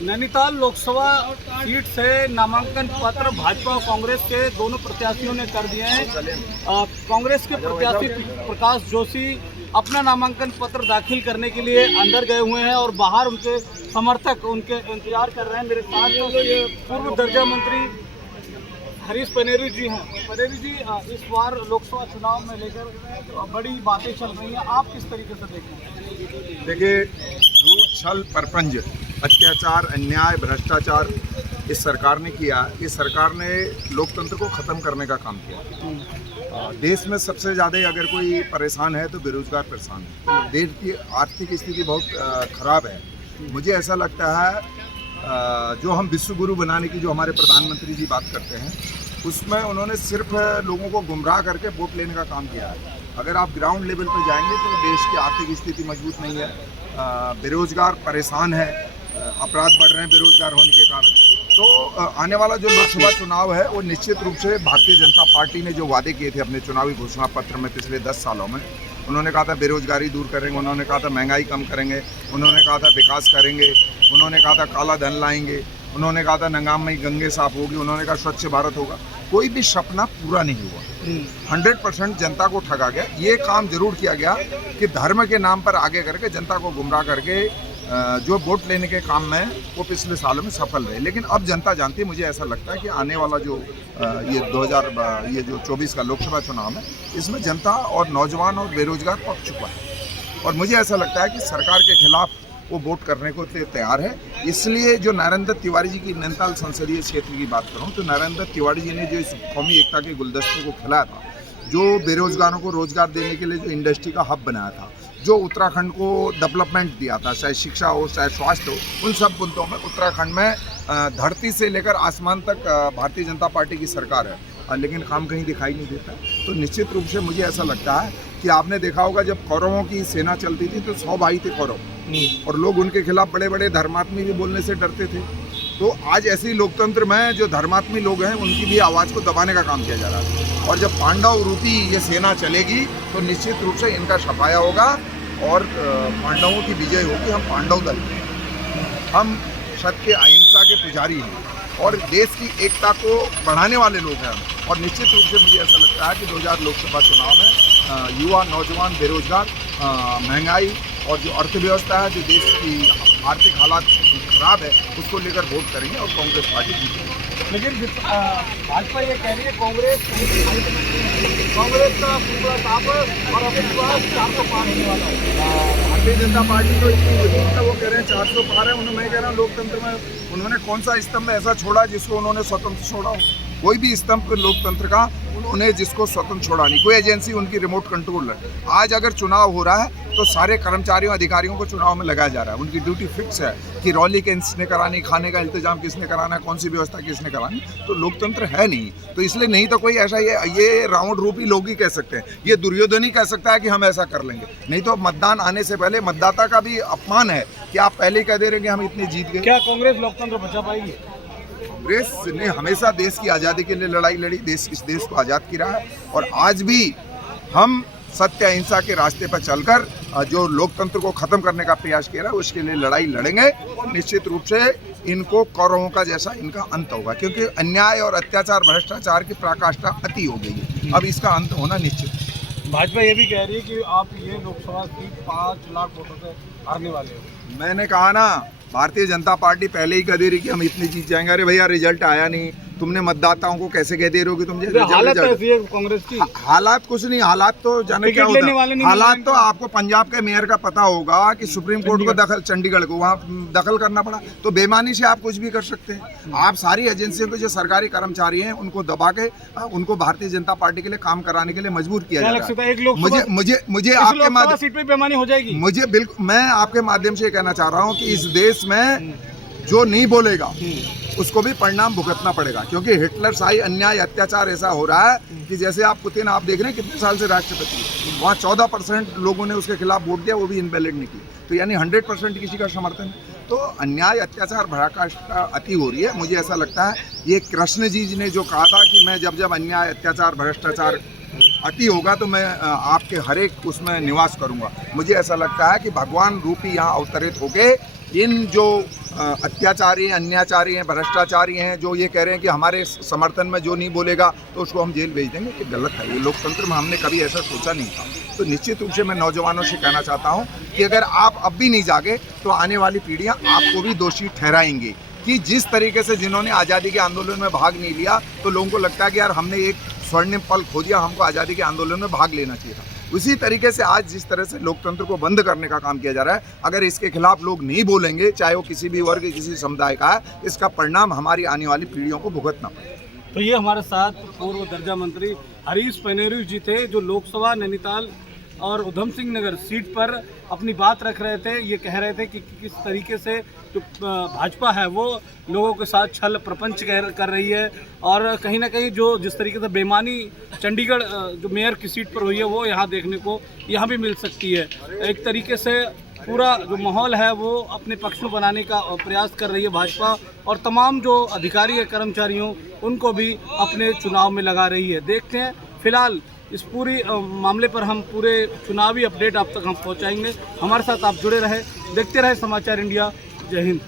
Nainital Lok Sabha seat से नामांकन पत्र भाजपा और कांग्रेस के दोनों प्रत्याशियों ने कर दिए हैं। कांग्रेस के प्रत्याशी प्रकाश जोशी अपना नामांकन पत्र दाखिल करने के लिए अंदर गए हुए हैं और बाहर उनके समर्थक उनके इंतजार कर रहे हैं। मेरे साथ पूर्व दर्जा मंत्री हरीश पनेरू जी हैं। पनेरू जी, इस बार लोकसभा चुनाव में लेकर बड़ी बातें चल रही हैं, आप किस तरीके से देखें? देखिए, झूठ, छल, परपंच, अत्याचार, अन्याय, भ्रष्टाचार इस सरकार ने किया। इस सरकार ने लोकतंत्र को ख़त्म करने का काम किया। देश में सबसे ज़्यादा अगर कोई परेशान है तो बेरोजगार परेशान है। देश की आर्थिक स्थिति बहुत ख़राब है। मुझे ऐसा लगता है जो हम विश्व गुरु बनाने की जो हमारे प्रधानमंत्री जी बात करते हैं, उसमें उन्होंने सिर्फ लोगों को गुमराह करके वोट लेने का काम किया है। अगर आप ग्राउंड लेवल पर जाएंगे तो देश की आर्थिक स्थिति मजबूत नहीं है, बेरोजगार परेशान है, अपराध बढ़ रहे हैं बेरोजगार होने के कारण। तो आने वाला जो लोकसभा चुनाव है वो निश्चित रूप से भारतीय जनता पार्टी ने जो वादे किए थे अपने चुनावी घोषणा पत्र में पिछले 10 सालों में, उन्होंने कहा था बेरोजगारी दूर करेंगे, उन्होंने कहा था महंगाई कम करेंगे, उन्होंने कहा था विकास करेंगे, उन्होंने कहा था काला धन लाएंगे, उन्होंने कहा था नंगामई गंगे साफ होगी, उन्होंने कहा स्वच्छ भारत होगा। कोई भी सपना पूरा नहीं हुआ। 100% जनता को ठगा गया। ये काम जरूर किया गया कि धर्म के नाम पर आगे करके जनता को गुमराह करके जो वोट लेने के काम में वो पिछले सालों में सफल रहे। लेकिन अब जनता जानती है, मुझे ऐसा लगता है कि आने वाला जो ये जो 24 का लोकसभा चुनाव है, इसमें जनता और नौजवान और बेरोजगार पक चुका है। और मुझे ऐसा लगता है कि सरकार के खिलाफ वो वोट करने को तैयार है। इसलिए जो नारायण तिवारी जी की नैनीताल संसदीय क्षेत्र की बात करूं तो नारायण तिवारी जी ने जो इस कौमी एकता के गुलदस्ते को खिलाया था, जो बेरोजगारों को रोजगार देने के लिए जो इंडस्ट्री का हब बनाया था, जो उत्तराखंड को डेवलपमेंट दिया था, चाहे शिक्षा हो चाहे स्वास्थ्य हो, उन सब मुद्दों में उत्तराखंड में धरती से लेकर आसमान तक भारतीय जनता पार्टी की सरकार है, लेकिन काम कहीं दिखाई नहीं देता। तो निश्चित रूप से मुझे ऐसा लगता है कि आपने देखा होगा जब कौरवों की सेना चलती थी तो 100 भाई थे कौरव, और लोग उनके खिलाफ बड़े बड़े धर्मात्मी भी बोलने से डरते थे। तो आज ऐसे लोकतंत्र में जो धर्मात्मी लोग हैं उनकी भी आवाज़ को दबाने का काम किया जा रहा है। और जब पांडव रूपी ये सेना चलेगी तो निश्चित रूप से इनका सफाया होगा और पांडवों की विजय होगी। हम पांडव दल हैं, हम सत्य अहिंसा के पुजारी हैं और देश की एकता को बढ़ाने वाले लोग हैं। और निश्चित रूप से मुझे ऐसा लगता है कि 2000 लोकसभा चुनाव में युवा, नौजवान, बेरोजगार, महंगाई और जो अर्थव्यवस्था है, जो देश की आर्थिक हालात खराब है, उसको लेकर वोट करेंगे और कांग्रेस पार्टी जीतेगी। लेकिन भाजपा ये कह रही है कांग्रेस का पूरा ताप और अपने पास 400 पार होने वाला है। भारतीय जनता पार्टी तो इतनी जमीन है, वो कह रहे हैं 400 पार है। मैं कह रहा हूँ लोकतंत्र में उन्होंने कौन सा स्तंभ ऐसा छोड़ा जिसको उन्होंने स्वतंत्र छोड़ा हो? कोई भी स्तंभ लोकतंत्र का उन्होंने जिसको स्वतंत्र छोड़ा नहीं। कोई एजेंसी उनकी रिमोट कंट्रोल है। आज अगर चुनाव हो रहा है तो सारे कर्मचारियों अधिकारियों को चुनाव में लगाया जा रहा है। उनकी ड्यूटी फिक्स है कि रैली किसने करानी, खाने का इंतजाम किसने कराना, कौन सी व्यवस्था किसने करानी। तो लोकतंत्र है नहीं, तो इसलिए नहीं तो कोई ऐसा ये रावण रूपी लोग ही कह सकते हैं, ये दुर्योधन ही कह सकता है कि हम ऐसा कर लेंगे। नहीं तो मतदान आने से पहले मतदाता का भी अपमान है कि आप पहले ही कह दे रहे हैं कि हम इतने जीत गए। क्या कांग्रेस लोकतंत्र बचा पाएगी? कांग्रेस ने हमेशा देश की आज़ादी के लिए लड़ाई लड़ी, इस देश को आज़ाद किया है। और आज भी हम सत्य अहिंसा के रास्ते पर चलकर जो लोकतंत्र को खत्म करने का प्रयास किया है उसके लिए लड़ाई लड़ेंगे। और निश्चित रूप से इनको कौरवों का जैसा इनका अंत होगा, क्योंकि अन्याय और अत्याचार, भ्रष्टाचार की पराकाष्ठा अति हो गई है। अब इसका अंत होना निश्चित है। भाजपा ये भी कह रही है कि आप ये लोकसभा सीट 5 लाख वोटों से हारने वाले हो। मैंने कहा ना, भारतीय जनता पार्टी पहले ही कह दे रही कि हम इतनी जीत जाएंगे। अरे भैया, रिजल्ट आया नहीं, तुमने मतदाताओं को कैसे कह दे रहे हो कि तुम हालत ऐसी है कांग्रेस की? हालात कुछ नहीं, हालात तो जाने क्या होता है। हालात तो आपको पंजाब के मेयर का पता होगा कि सुप्रीम कोर्ट को दखल, चंडीगढ़ को वहाँ दखल करना पड़ा। तो बेईमानी से आप कुछ भी कर सकते हैं। आप सारी एजेंसियों के जो सरकारी कर्मचारी हैं उनको दबा के उनको भारतीय जनता पार्टी के लिए काम कराने के लिए मजबूर किया जा रहा है। मुझे आपके माध्यम सीट पे बेईमानी हो जाएगी। मुझे बिल्कुल, मैं आपके माध्यम से कहना चाह रहा हूँ कि इस देश में जो नहीं बोलेगा उसको भी परिणाम भुगतना पड़ेगा। क्योंकि हिटलर शाही अन्याय, अत्याचार ऐसा हो रहा है कि जैसे आप पुतिन आप देख रहे हैं कितने साल से राष्ट्रपति, वहाँ 14% लोगों ने उसके खिलाफ वोट दिया, वो भी इनवैलिड निकली। तो यानी 100% किसी का समर्थन है। तो अन्याय, अत्याचार, पराकाष्ठा अति हो रही है। मुझे ऐसा लगता है ये कृष्ण जी ने जो कहा था कि मैं जब जब अन्याय, अत्याचार, भ्रष्टाचार अति होगा तो मैं आपके हर एक उसमें निवास करूंगा। मुझे ऐसा लगता है कि भगवान रूपी यहाँ अवतरित होके इन जो अत्याचारी हैं, अन्याचारी हैं, भ्रष्टाचारी हैं, जो ये कह रहे हैं कि हमारे समर्थन में जो नहीं बोलेगा तो उसको हम जेल भेज देंगे, कि गलत है। ये लोकतंत्र में हमने कभी ऐसा सोचा नहीं था। तो निश्चित रूप से मैं नौजवानों से कहना चाहता हूँ कि अगर आप अब भी नहीं जागे तो आने वाली पीढ़ियाँ आपको भी दोषी ठहराएंगी, कि जिस तरीके से जिन्होंने आज़ादी के आंदोलन में भाग नहीं लिया तो लोगों को लगता है कि यार हमने एक स्वर्णिम पल खो दिया, हमको आज़ादी के आंदोलन में भाग लेना चाहिए था। उसी तरीके से आज जिस तरह से लोकतंत्र को बंद करने का काम किया जा रहा है, अगर इसके खिलाफ लोग नहीं बोलेंगे, चाहे वो किसी भी वर्ग, किसी समुदाय का है, इसका परिणाम हमारी आने वाली पीढ़ियों को भुगतना पड़ेगा। तो ये हमारे साथ पूर्व दर्जा मंत्री हरीश पनेरू जी थे, जो लोकसभा नैनीताल और उधम सिंह नगर सीट पर अपनी बात रख रहे थे। ये कह रहे थे कि किस तरीके से जो भाजपा है वो लोगों के साथ छल प्रपंच कर रही है, और कहीं ना कहीं जो जिस तरीके से बेईमानी चंडीगढ़ जो मेयर की सीट पर हुई है वो यहाँ देखने को यहाँ भी मिल सकती है। एक तरीके से पूरा जो माहौल है वो अपने पक्ष में बनाने का प्रयास कर रही है भाजपा, और तमाम जो अधिकारी है, कर्मचारियों, उनको भी अपने चुनाव में लगा रही है। देखते हैं, फिलहाल इस पूरी मामले पर हम पूरे चुनावी अपडेट आप तक हम पहुंचाएंगे। हमारे साथ आप जुड़े रहे, देखते रहे समाचार इंडिया। जय हिंद।